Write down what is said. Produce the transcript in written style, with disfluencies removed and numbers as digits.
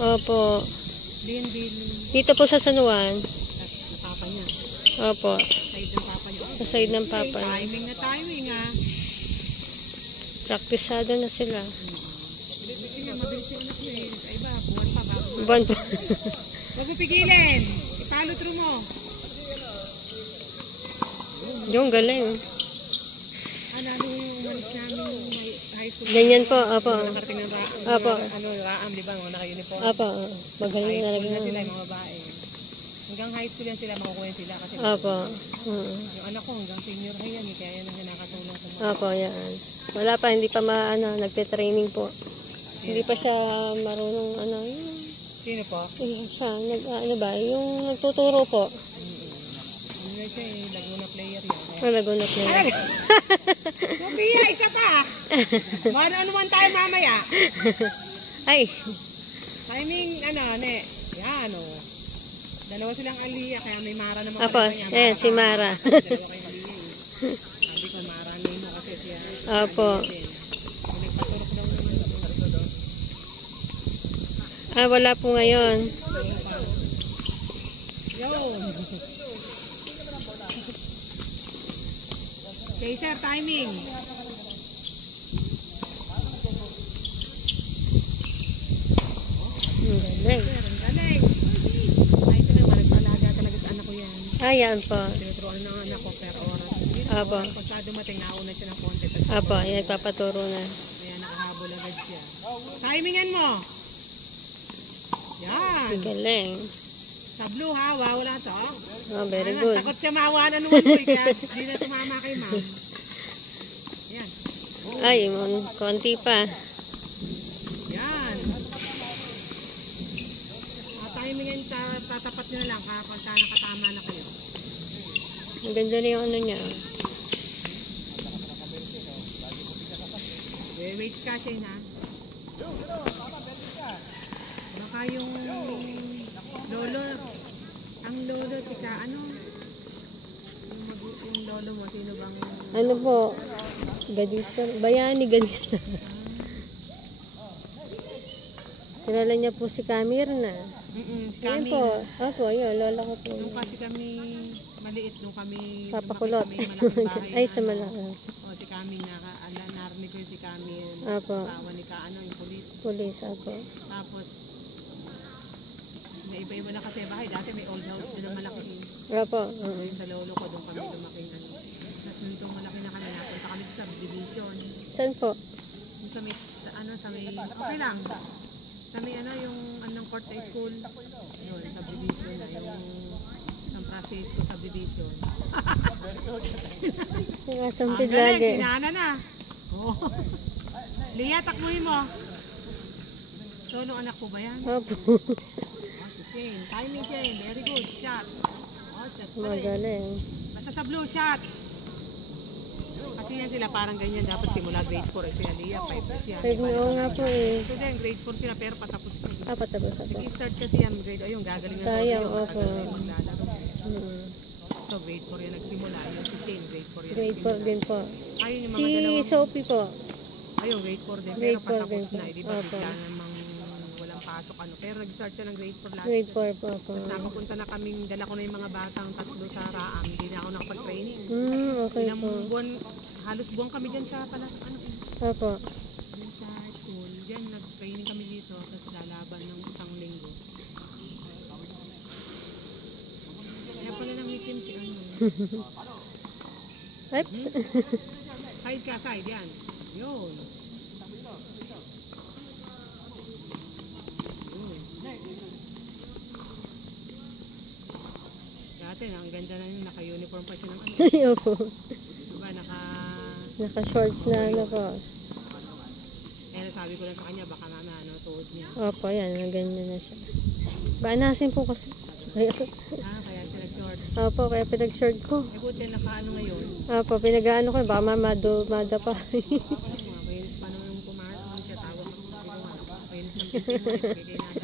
Opo. Din. Dito po sa San Juan. Sa papa niya. Opo. Side ng papa niya. Sa side ng papa niya. Timing ah. Praktisado na sila. Kasi nga, mabilis yung anak niya eh. Sa iba, buwan pa bago. Buwan po. Huwag mo pigilin. Ipalo through mo. Yung galing. Lalo yung umalis namin high school. Ganyan po. Opo. Nakarating ng Opo. Raam, di ba? Mga naka-uniform. Opo. Magaling na High school na lang. sila, yung mga babae. Hanggang high school yan sila, makukuha yan sila. Kasi Opo. yung anak ko hanggang senior high yan. Kaya yan ang nakatulong sa mga. Opo, yan. Wala pa, hindi pa nagpe-training po. Hindi pa siya marunong Sino po? siya, yung nagtuturo po. Ano siya eh, Laguna player yan. Laguna player. Mabia, isa pa. Ano tayo mamaya? Ay. Timing, yan o. Dalawa silang Aliyah, kaya may Mara naman. Apo, si Mara. Dalawa kayong Aliyah eh. Sabi ko, Mara name mo kasi siya. Apo. Nagpaturok daw naman. Wala po ngayon. Yun. Okay, sir, timing. Galing. Galing. Ay, ito naman, nagpalaga talaga sa anak ko yan. Ayan po. Tinuturuan ng anak ko per oras. Apo. Pagka dumating, nauna siya ng konti. Apo, yan, nagpapaturo na. Kaya nakahabol agad siya. Timingan mo. Yan. Galing. Sa blue ha, wala sa. Oh, very good. Takot siya mawanan naman mo, kaya hindi na tumama kay ma'am. Yan. Ay, konti pa. Yan. Timingan, tatapat nyo lang, kung nakatama na kayo. Ang ganda na yung niya. Wait ka siya na. Baka yung lolo, ang lolo, tika, yung lolo mo, sino bang? Ano po? Gadista. Bayani, gadista. Kilala niya po si Camirna. Yan po. Opo, yun. Lola ko po. Nung kasi kami maliit, nung kami Papakulot. lumaki sa may malaking bahay. Ay, sa malaki. O, si Kami, narinig ko yung si Kami, Opo. asawa ni yung pulis. Pulis, opo. Tapos, iba-iba na kasi bahay. Dati may old house din na malaki. Opo. Yung sa lolo ko, doon kami lumaki. Tapos nung malaki na kami, napunta kami sa subdivision. Saan po? Yung sa may, okay lang. Sa may yung anong court high school. Yun, subdivision na. Yung San Francisco subdivision. Sumasampid lagi. Kinana na. Oh. Lia, takbuhin mo. Solo anak ko ba yan? Opo. Shane, timing Shane. Very good. Shot. Oh, shot pa rin. Magaling. Basta sa blue, shot. Kasi yan sila parang ganyan. Dapat simula grade 4. Eh, sila Lia, 5 na siya. Oo nga po eh. So then, grade 4 sila pero patapos na. Patapos na po. Nag-start kasi yan grade. Ayun, gagaling na Sayang, yun. opo. Maglalaro. So, grade 4 yan nagsimula. Yung si Shane, grade 4 yan Grade 4 din po. Ayun yung mga Si dalawang. Sophie po. Ayun, grade 4 din. Grade Pero 4 patapos din na. po. Di ba Opo. bigla namang walang pasok. Pero nag-start siya ng grade 4 last Grade year. 4 po po. Tapos nakapunta na kaming, dala ko na yung mga batang tatlo sa Raam. Hindi na ako nakapag-training. Okay Ilang po. buwan, halos buwan kami dyan sa Opo. sa school. Diyan, nag-training kami dito. Tapos lalaban ng isang linggo. Kaya pala namitin si Oops. Side ka, side. Yan. Yun. Dati, ang ganda na yun. Naka-uniform pa siya ng Opo. Diba, Naka-shorts na po. Kaya sabi ko lang sa kanya, baka mama, tuhod niya. Opo, yan. Ganyan na siya. Baanasin po kasi. Kaya siya nag-short. Opo, kaya pinag-short ko. Eh, buti naka-ano ngayon. Opo, pinag-ano ko. Baka mamada pa. Mga kainis pa naman yung kumain. Siya tawag ko. Kainis ng pintin mo.